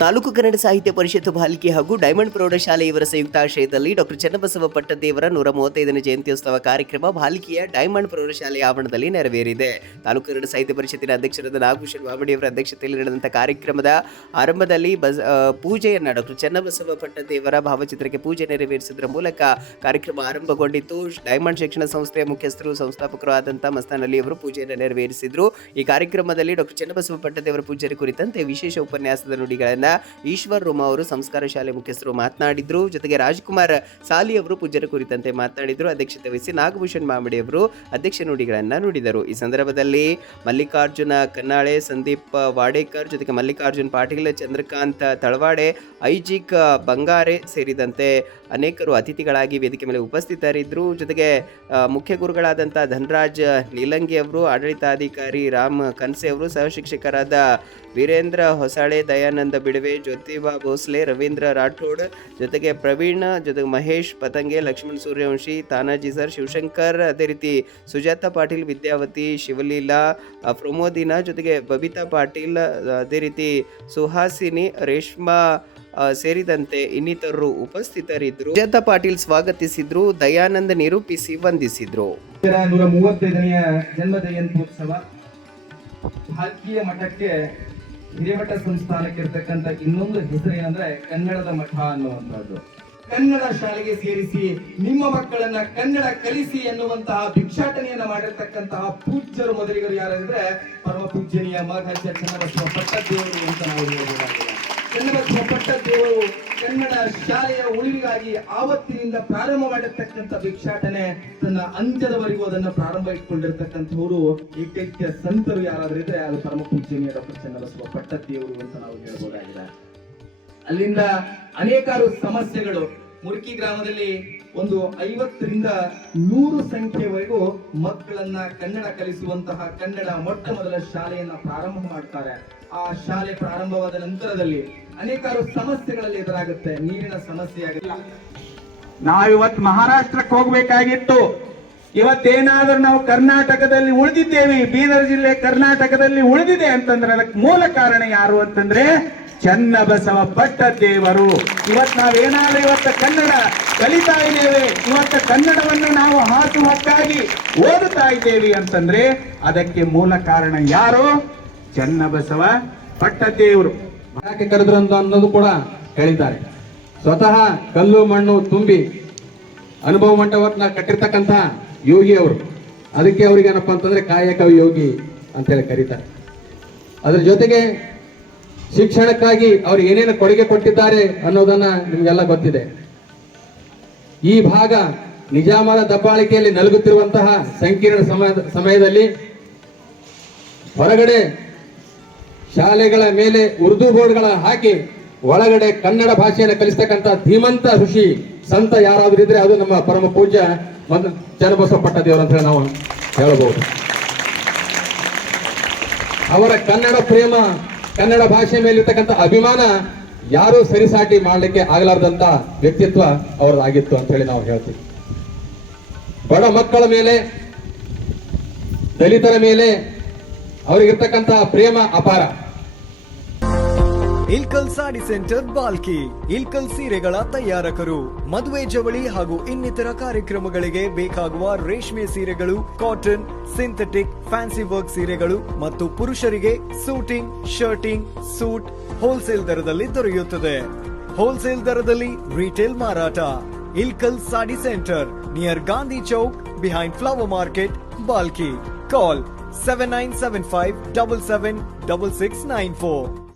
ತಾಲೂಕು ಕನ್ನಡ ಸಾಹಿತ್ಯ ಪರಿಷತ್ತು ಬಾಲಿಕೆ ಹಾಗೂ ಡೈಮಂಡ್ ಪ್ರೌಢಶಾಲೆ ಇವರ ಸಂಯುಕ್ತಾಶ್ರಯದಲ್ಲಿ ಡಾಕ್ಟರ್ ಚನ್ನಬಸವ ಪಟ್ಟದೇವರ 135ನೇ ಜಯಂತ್ಯೋತ್ಸವ ಕಾರ್ಯಕ್ರಮ ಬಾಲಿಕೆಯ ಡೈಮಂಡ್ ಪ್ರೌಢಶಾಲೆಯ ಆವರಣದಲ್ಲಿ ನೆರವೇರಿದೆ. ತಾಲೂಕು ಕನ್ನಡ ಸಾಹಿತ್ಯ ಪರಿಷತ್ತಿನ ಅಧ್ಯಕ್ಷರಾದ ನಾಗಭೂಷಣ್ ಮಾಮಡಿಯವರ ಅಧ್ಯಕ್ಷತೆಯಲ್ಲಿ ನಡೆದಂತಹ ಕಾರ್ಯಕ್ರಮದ ಆರಂಭದಲ್ಲಿ ಪೂಜೆಯನ್ನು ಡಾಕ್ಟರ್ ಚನ್ನಬಸವ ಪಟ್ಟದೇವರ ಭಾವಚಿತ್ರಕ್ಕೆ ಪೂಜೆ ನೆರವೇರಿಸುವುದರ ಮೂಲಕ ಕಾರ್ಯಕ್ರಮ ಆರಂಭಗೊಂಡಿತ್ತು. ಡೈಮಂಡ್ ಶಿಕ್ಷಣ ಸಂಸ್ಥೆಯ ಮುಖ್ಯಸ್ಥರು ಸಂಸ್ಥಾಪಕರು ಆದಂಥ ಮಸ್ತಾನ್ ಅಲಿ ಅವರು ಪೂಜೆಯನ್ನು ನೆರವೇರಿಸಿದರು. ಈ ಕಾರ್ಯಕ್ರಮದಲ್ಲಿ ಡಾಕ್ಟರ್ ಚನ್ನಬಸವ ಪಟ್ಟದೇವರ ಪೂಜೆ ಕುರಿತಂತೆ ವಿಶೇಷ ಉಪನ್ಯಾಸದ ನುಡಿಗಳನ್ನು ಈಶ್ವರ್ ರೋಮ ಅವರು ಸಂಸ್ಕಾರ ಶಾಲೆ ಮುಖ್ಯಸ್ಥರು ಮಾತನಾಡಿದ್ರು. ಜೊತೆಗೆ ರಾಜ್ಕುಮಾರ್ ಸಾಲಿ ಅವರು ಪೂಜಾರ ಕುರಿತಂತೆ ಮಾತನಾಡಿದ್ರು. ಅಧ್ಯಕ್ಷತೆ ವಹಿಸಿ ನಾಗಭೂಷಣ್ ಮಾಮಡಿ ಅವರು ಅಧ್ಯಕ್ಷ ನುಡಿಗಳನ್ನು ನುಡಿದರು. ಈ ಸಂದರ್ಭದಲ್ಲಿ ಮಲ್ಲಿಕಾರ್ಜುನ ಕನ್ನಾಳೆ, ಸಂದೀಪ್ ವಾಡೇಕರ್, ಜೊತೆಗೆ ಮಲ್ಲಿಕಾರ್ಜುನ್ ಪಾಟೀಲ್, ಚಂದ್ರಕಾಂತ್ ತಳವಾಡೆ, ಐಜಿಕ್ ಬಂಗಾರೆ ಸೇರಿದಂತೆ ಅನೇಕರು ಅತಿಥಿಗಳಾಗಿ ವೇದಿಕೆ ಮೇಲೆ ಉಪಸ್ಥಿತರಿದ್ದರು. ಜೊತೆಗೆ ಮುಖ್ಯ ಗುರುಗಳಾದಂಥ ಧನರಾಜ್ ನೀಲಂಗಿ ಅವರು, ಆಡಳಿತಾಧಿಕಾರಿ ರಾಮ್ ಕನ್ಸೆ ಅವರು, ಸಹ ಶಿಕ್ಷಕರಾದ ವೀರೇಂದ್ರ ಹೊಸಾಳೆ, ದಯಾನಂದ ಬಿಡವೆ, ಜ್ಯೋತಿಬಾ ಭೋಸ್ಲೆ, ರವೀಂದ್ರ ರಾಠೋಡ್, ಜೊತೆಗೆ ಪ್ರವೀಣ್, ಜೊತೆಗೆ ಮಹೇಶ್ ಪತಂಗೆ, ಲಕ್ಷ್ಮಣ್ ಸೂರ್ಯವಂಶಿ, ತಾನಾಜಿ ಸರ್, ಶಿವಶಂಕರ್, ಅದೇ ರೀತಿ ಸುಜಾತ ಪಾಟೀಲ್, ವಿದ್ಯಾವತಿ, ಶಿವಲೀಲಾ, ಪ್ರಮೋದಿನಾ, ಜೊತೆಗೆ ಬಬಿತಾ ಪಾಟೀಲ್, ಅದೇ ರೀತಿ ಸುಹಾಸಿನಿ, ರೇಷ್ಮಾ ಸೇರಿದಂತೆ ಇನ್ನಿತರರು ಉಪಸ್ಥಿತರಿದ್ದರು. ಸುಜಾತ ಪಾಟೀಲ್ ಸ್ವಾಗತಿಸಿದ್ರು. ದಯಾನಂದ ನಿರೂಪಿಸಿ ವಂದಿಸಿದ್ರು. 135ನೇ ಜನ್ಮ ಜಯಂತ್ಯೋತ್ಸವ ಭಾರತೀಯ ಮಠಕ್ಕೆ ಹಿರೇಮಠ ಸಂಸ್ಥಾನಕ್ಕೆ ಇರ್ತಕ್ಕಂಥ ಇನ್ನೊಂದು ಹೆಸರು ಏನಂದ್ರೆ ಕನ್ನಡದ ಮಠ ಅನ್ನುವಂಥದ್ದು. ಕನ್ನಡ ಶಾಲೆಗೆ ಸೇರಿಸಿ ನಿಮ್ಮ ಮಕ್ಕಳನ್ನ ಕನ್ನಡ ಕಲಿಸಿ ಎನ್ನುವಂತಹ ಭಿಕ್ಷಾಟನೆಯನ್ನ ಮಾಡಿರ್ತಕ್ಕಂತಹ ಪೂಜ್ಯರು ಮೊದಲಿಗರು ಯಾರಂದ್ರೆ ಪರಮ ಪೂಜ್ಯನೀಯ ಮಾಘ ಚನ್ನಬಸವ ಪಟ್ಟದೇವರು ಅಂತ ನಾವು ಹೇಳಬಹುದಾಗಿದೆ. ಚನ್ನಬಸವ ಪಟ್ಟದೇವರು ಕನ್ನಡ ಶಾಲೆಯ ಉಳಿವಿಗಾಗಿ ಆವತ್ತಿನಿಂದ ಪ್ರಾರಂಭ ಮಾಡಿರ್ತಕ್ಕಂಥ ಭಿಕ್ಷಾಟನೆ ತನ್ನ ಅಂತ್ಯದವರೆಗೂ ಅದನ್ನ ಪ್ರಾರಂಭ ಇಟ್ಕೊಂಡಿರ್ತಕ್ಕಂಥವರು ಏಕೈಕ್ಯ ಸಂತರು ಯಾರಾದ್ರೂ ಇದ್ರೆ ಅದು ಪರಮ ಪೂಜ್ಯನೀಯ ಡಾಕ್ಟರ್ ಚನ್ನಬಸವ ಪಟ್ಟದೇವರು ಅಂತ ನಾವು ಹೇಳಬಹುದಾಗಿದೆ. ಅಲ್ಲಿಂದ ಅನೇಕಾರು ಸಮಸ್ಯೆಗಳು ಮುರ್ಕಿ ಗ್ರಾಮದಲ್ಲಿ ಒಂದು 50ರಿಂದ 100 ಸಂಖ್ಯೆವರೆಗೂ ಮಕ್ಕಳನ್ನ ಕನ್ನಡ ಕಲಿಸುವಂತಹ ಕನ್ನಡ ಮೊಟ್ಟ ಮೊದಲ ಶಾಲೆಯನ್ನ ಪ್ರಾರಂಭ ಮಾಡ್ತಾರೆ. ಆ ಶಾಲೆ ಪ್ರಾರಂಭವಾದ ನಂತರದಲ್ಲಿ ಅನೇಕಾರು ಸಮಸ್ಯೆಗಳಲ್ಲಿ ಎದುರಾಗುತ್ತೆ. ನೀರಿನ ಸಮಸ್ಯೆ ಆಗುತ್ತೆ. ನಾವಿವತ್ತು ಮಹಾರಾಷ್ಟ್ರಕ್ಕೆ ಹೋಗ್ಬೇಕಾಗಿತ್ತು. ಇವತ್ತೇನಾದ್ರೂ ನಾವು ಕರ್ನಾಟಕದಲ್ಲಿ ಉಳಿದಿದ್ದೇವೆ, ಬೀದರ್ ಜಿಲ್ಲೆ ಕರ್ನಾಟಕದಲ್ಲಿ ಉಳಿದಿದೆ ಅಂತಂದ್ರೆ ಅದಕ್ಕೆ ಮೂಲ ಕಾರಣ ಯಾರು ಅಂತಂದ್ರೆ ಚನ್ನಬಸವ ಪಟ್ಟದೇವರು. ನಾವೇನಾದ್ರೂ ಇವತ್ತು ಕನ್ನಡ ಕಲಿತಾ ಇದ್ದೇವೆ, ಇವತ್ತು ಕನ್ನಡವನ್ನು ನಾವು ಹಾಸು ಹಕ್ಕಾಗಿ ಓದುತ್ತಾ ಇದ್ದೇವೆ ಅಂತಂದ್ರೆ ಅದಕ್ಕೆ ಮೂಲ ಕಾರಣ ಯಾರು? ಚನ್ನಬಸವ ಪಟ್ಟದೇವರು. ಯಾಕೆ ಕರೆದ್ರು ಅಂತ ಅನ್ನೋದು ಕೂಡ ಹೇಳಿದ್ದಾರೆ. ಸ್ವತಃ ಕಲ್ಲು ಮಣ್ಣು ತುಂಬಿ ಅನುಭವ ಮಂಟಪವನ್ನ ಕಟ್ಟಿರ್ತಕ್ಕಂಥ ಯೋಗಿ ಅವರು. ಅದಕ್ಕೆ ಅವ್ರಿಗೆ ಏನಪ್ಪಾ ಅಂತಂದ್ರೆ ಕಾಯಕ ಯೋಗಿ ಅಂತೇಳಿ ಕರೀತಾರೆ. ಅದ್ರ ಜೊತೆಗೆ ಶಿಕ್ಷಣಕ್ಕಾಗಿ ಅವ್ರು ಏನೇನು ಕೊಡುಗೆ ಕೊಟ್ಟಿದ್ದಾರೆ ಅನ್ನೋದನ್ನ ನಿಮ್ಗೆಲ್ಲ ಗೊತ್ತಿದೆ. ಈ ಭಾಗ ನಿಜಾಮರ ದಬ್ಬಾಳಿಕೆಯಲ್ಲಿ ನಲುಗುತ್ತಿರುವಂತಹ ಸಂಕೀರ್ಣ ಸಮಯದಲ್ಲಿ ಹೊರಗಡೆ ಶಾಲೆಗಳ ಮೇಲೆ ಉರ್ದು ಬೋರ್ಡ್ಗಳ ಹಾಕಿ ಒಳಗಡೆ ಕನ್ನಡ ಭಾಷೆಯನ್ನು ಕಲಿಸ್ತಕ್ಕಂಥ ಧೀಮಂತ ಋಷಿ ಸಂತ ಯಾರಾದ್ರೂ ಇದ್ರೆ ಅದು ನಮ್ಮ ಪರಮ ಪೂಜ್ಯ ಚನ್ನಬಸವ ಪಟ್ಟದೇವರು ಅಂತ ನಾವು ಹೇಳಬಹುದು. ಅವರ ಕನ್ನಡ ಪ್ರೇಮ, ಕನ್ನಡ ಭಾಷೆ ಮೇಲಿರ್ತಕ್ಕಂಥ ಅಭಿಮಾನ ಯಾರು ಸರಿಸಾಟಿ ಮಾಡಲಿಕ್ಕೆ ಆಗಲಾರ್ದಂತ ವ್ಯಕ್ತಿತ್ವ ಅವರದಾಗಿತ್ತು ಅಂತ ಹೇಳಿ ನಾವು ಹೇಳ್ತೀವಿ. ಬಡ ಮಕ್ಕಳ ಮೇಲೆ, ದಲಿತರ ಮೇಲೆ ಅವರಿಗಿರ್ತಕ್ಕಂಥ ಪ್ರೇಮ ಅಪಾರ. ಇಲ್ಕಲ್ ಸಾಡಿ ಸೆಂಟರ್ ಬಾಲ್ಕಿ. ಇಲ್ಕಲ್ ಸೀರೆಗಳ ತಯಾರಕರು. ಮದುವೆ, ಜವಳಿ ಹಾಗೂ ಇನ್ನಿತರ ಕಾರ್ಯಕ್ರಮಗಳಿಗೆ ಬೇಕಾಗುವ ರೇಷ್ಮೆ ಸೀರೆಗಳು, ಕಾಟನ್, ಸಿಂಥೆಟಿಕ್, ಫ್ಯಾನ್ಸಿ ವರ್ಕ್ ಸೀರೆಗಳು ಮತ್ತು ಪುರುಷರಿಗೆ ಸೂಟಿಂಗ್, ಶರ್ಟಿಂಗ್, ಸೂಟ್ ಹೋಲ್ಸೇಲ್ ದರದಲ್ಲಿ ದೊರೆಯುತ್ತದೆ. ಹೋಲ್ಸೇಲ್ ದರದಲ್ಲಿ ರಿಟೇಲ್ ಮಾರಾಟ. Ilkal sari centre near Gandhi Chowk, behind flower market, Balki. Call 7975 776694.